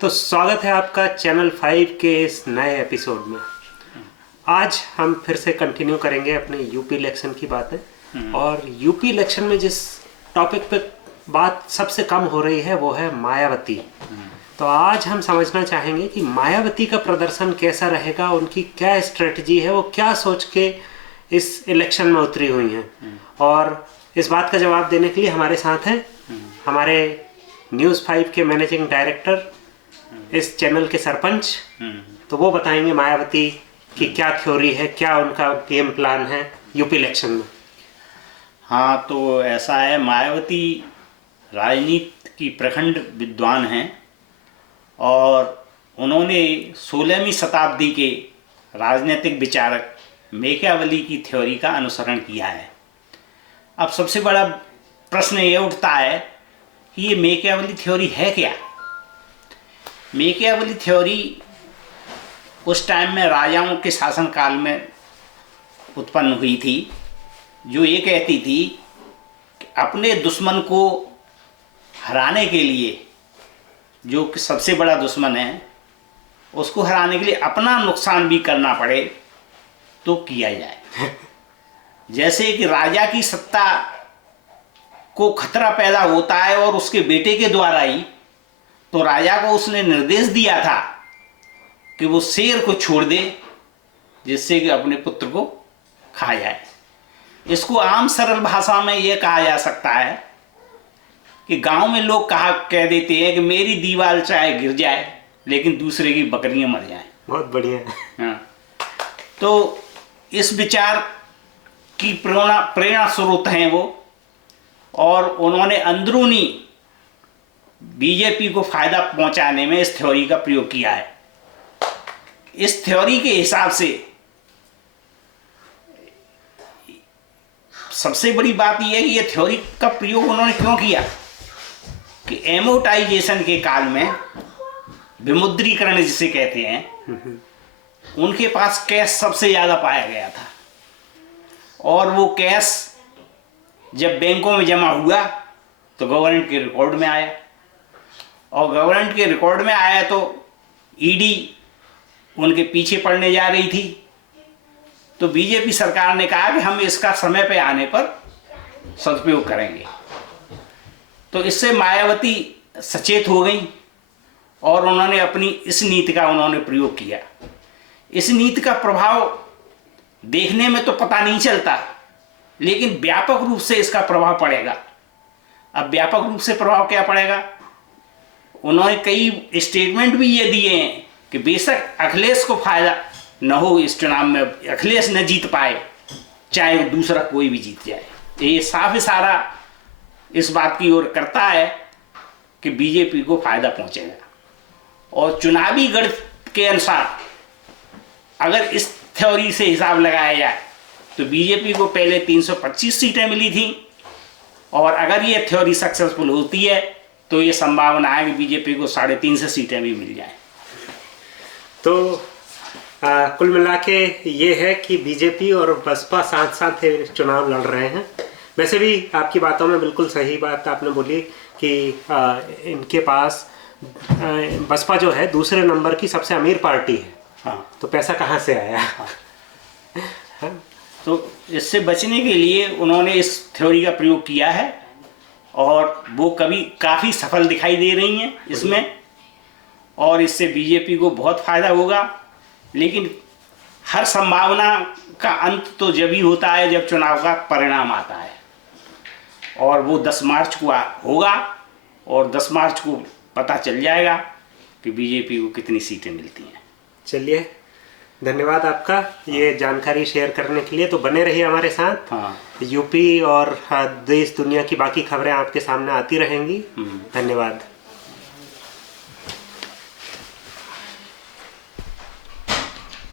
तो स्वागत है आपका चैनल 5 के इस नए एपिसोड में। आज हम फिर से कंटिन्यू करेंगे अपने यूपी इलेक्शन की बातें। और यूपी इलेक्शन में जिस टॉपिक पे बात सबसे कम हो रही है वो है मायावती। तो आज हम समझना चाहेंगे कि मायावती का प्रदर्शन कैसा रहेगा, उनकी क्या स्ट्रेटजी है, वो क्या सोच के इस इलेक्शन में उतरी हुई हैं। और इस बात का जवाब देने के लिए हमारे साथ हैं हमारे न्यूज़ 5 के मैनेजिंग डायरेक्टर, इस चैनल के सरपंच। तो वो बताएंगे मायावती की क्या थ्योरी है, क्या उनका गेम प्लान है यूपी इलेक्शन में। हाँ, तो ऐसा है, मायावती राजनीति की प्रखंड विद्वान हैं और उन्होंने 16वीं शताब्दी के राजनीतिक विचारक मैकियावेली की थ्योरी का अनुसरण किया है। अब सबसे बड़ा प्रश्न ये उठता है कि ये मैकियावेली थ्योरी है क्या। मैकियावेली थ्योरी उस टाइम में राजाओं के शासनकाल में उत्पन्न हुई थी, जो ये कहती थी कि अपने दुश्मन को हराने के लिए, जो कि सबसे बड़ा दुश्मन है, उसको हराने के लिए अपना नुकसान भी करना पड़े तो किया जाए। जैसे कि राजा की सत्ता को खतरा पैदा होता है और उसके बेटे के द्वारा ही, तो राजा को उसने निर्देश दिया था कि वो शेर को छोड़ दे जिससे कि अपने पुत्र को खा जाए। इसको आम सरल भाषा में ये कहा जा सकता है कि गांव में लोग कह देते हैं कि मेरी दीवार चाहे गिर जाए लेकिन दूसरे की बकरियां मर जाएं। बहुत बढ़िया। हाँ, तो इस विचार की प्रेरणा स्रोत हैं वो, और उन्होंने अंदरूनी बीजेपी को फायदा पहुंचाने में इस थ्योरी का प्रयोग किया है। इस थ्योरी के हिसाब से सबसे बड़ी बात यह है कि यह थ्योरी का प्रयोग उन्होंने क्यों किया कि एमोटाइजेशन के काल में, विमुद्रीकरण जिसे कहते हैं, उनके पास कैश सबसे ज्यादा पाया गया था और वो कैश जब बैंकों में जमा हुआ तो गवर्नमेंट के रिकॉर्ड में आया, और गवर्नमेंट के रिकॉर्ड में आया तो ईडी उनके पीछे पड़ने जा रही थी। तो बीजेपी सरकार ने कहा कि हम इसका समय पे आने पर सदुपयोग करेंगे। तो इससे मायावती सचेत हो गई और उन्होंने अपनी इस नीति का प्रयोग किया। इस नीति का प्रभाव देखने में तो पता नहीं चलता, लेकिन व्यापक रूप से इसका प्रभाव पड़ेगा। अब व्यापक रूप से प्रभाव क्या पड़ेगा, उन्होंने कई स्टेटमेंट भी ये दिए हैं कि बेशक अखिलेश को फायदा न हो इस चुनाव में, अखिलेश न जीत पाए चाहे दूसरा कोई भी जीत जाए। ये साफ इशारा इस बात की ओर करता है कि बीजेपी को फायदा पहुंचेगा। और चुनावी गणित के अनुसार अगर इस थ्योरी से हिसाब लगाया जाए तो बीजेपी को पहले 325 सीटें मिली थी, और अगर ये थ्योरी सक्सेसफुल होती है तो ये संभावना है कि बीजेपी को 350 सीटें भी मिल जाएं। तो कुल मिला के ये है कि बीजेपी और बसपा साथ साथ चुनाव लड़ रहे हैं। वैसे भी आपकी बातों में बिल्कुल सही बात आपने बोली कि इनके पास बसपा जो है दूसरे नंबर की सबसे अमीर पार्टी है। हाँ, तो पैसा कहाँ से आया? हाँ। तो इससे बचने के लिए उन्होंने इस थ्योरी का प्रयोग किया है और वो काफ़ी सफल दिखाई दे रही हैं इसमें, और इससे बीजेपी को बहुत फायदा होगा। लेकिन हर संभावना का अंत तो जब ही होता है जब चुनाव का परिणाम आता है, और वो 10 मार्च को होगा, और 10 मार्च को पता चल जाएगा कि बीजेपी को कितनी सीटें मिलती हैं। चलिए, धन्यवाद आपका ये जानकारी शेयर करने के लिए। तो बने रहिए हमारे साथ। हाँ, यूपी और देश दुनिया की बाकी खबरें आपके सामने आती रहेंगी। धन्यवाद।